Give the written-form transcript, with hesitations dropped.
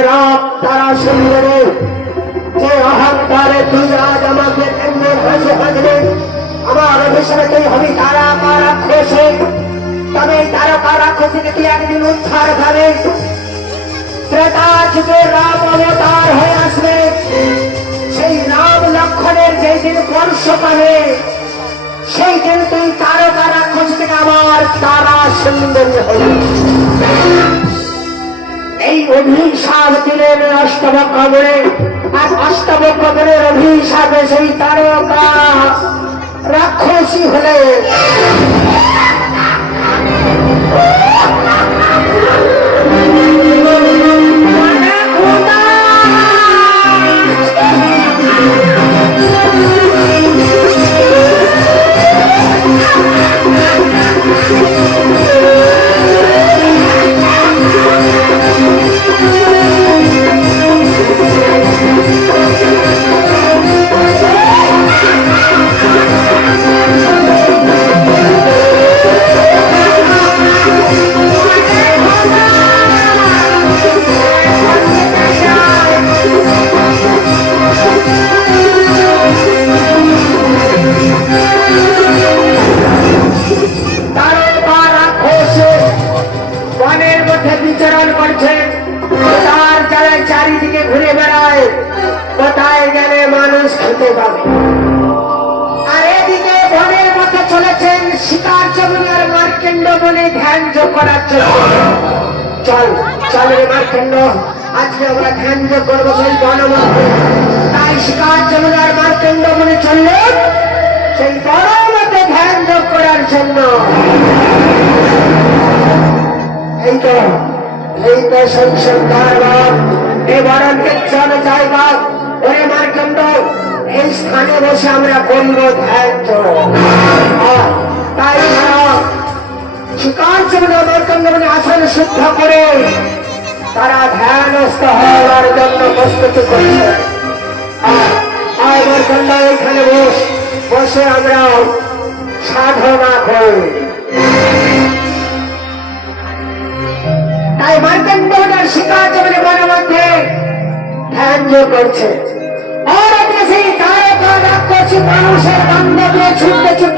রাম তারা সুন্দরে যে অহংকারে তুই আজ আমাকে এমনি হাসে হাসবে আমার অভিষেকেই হবি তারা রাক্ষসে তবে তারকা রাক্ষসীকে তুই একদিন উদ্ধার হবে ত্রেতা যুগে রাম অবতার হয়ে আসবে সেই রাম লক্ষণের যেই দিন বর্ষ পাবে সেই দিন তুই তারকা রাক্ষস থেকে আমার তারা সুন্দরী হবে এই অভিশাপ দিলেন অষ্টম কবরে আর অষ্টম কবরের অভিশাপে সেই তারকা রাক্ষসী হলে বিচরণ করছে তার যারা চারিদিকে ঘুরে বেড়ায় কোথায় গেলে মানুষ খেতে পাবে আর এদিকে বনের মধ্যে চলেছেন শিকার জমিন আর মার্কেন্ড বনে ধ্যান যোগ করার জন্য চল চল রে মার্কেন্ড আজকে আমরা ধ্যান যোগ করবো সেই বনমধ্যে তাই শিকার জমিন আর মার্কেন্ড বনে চললে সেই বনের মধ্যে ধ্যান যোগ করার জন্য এই তো সংসার এই বরণকে চলে যাই বাপ ওরে মার্কণ্ড এই স্থানে বসে আমরা বলব ধ্যান তাই শিকার জন্য মার্কণ্ড মানে আসন শুদ্ধ করে তারা ধ্যানস্থ হওয়ার জন্য প্রস্তুতি করছে আর মার্কণ্ড এখানে বসে আমরা সাধনা করি তাই মার্কণ্ডের শিকার জমিনে বনের মধ্যে ধ্যান যোগ করছে আর সেই তারকা রাক্ষসী মানুষের বান্ধবে ছুটতে ছুটতে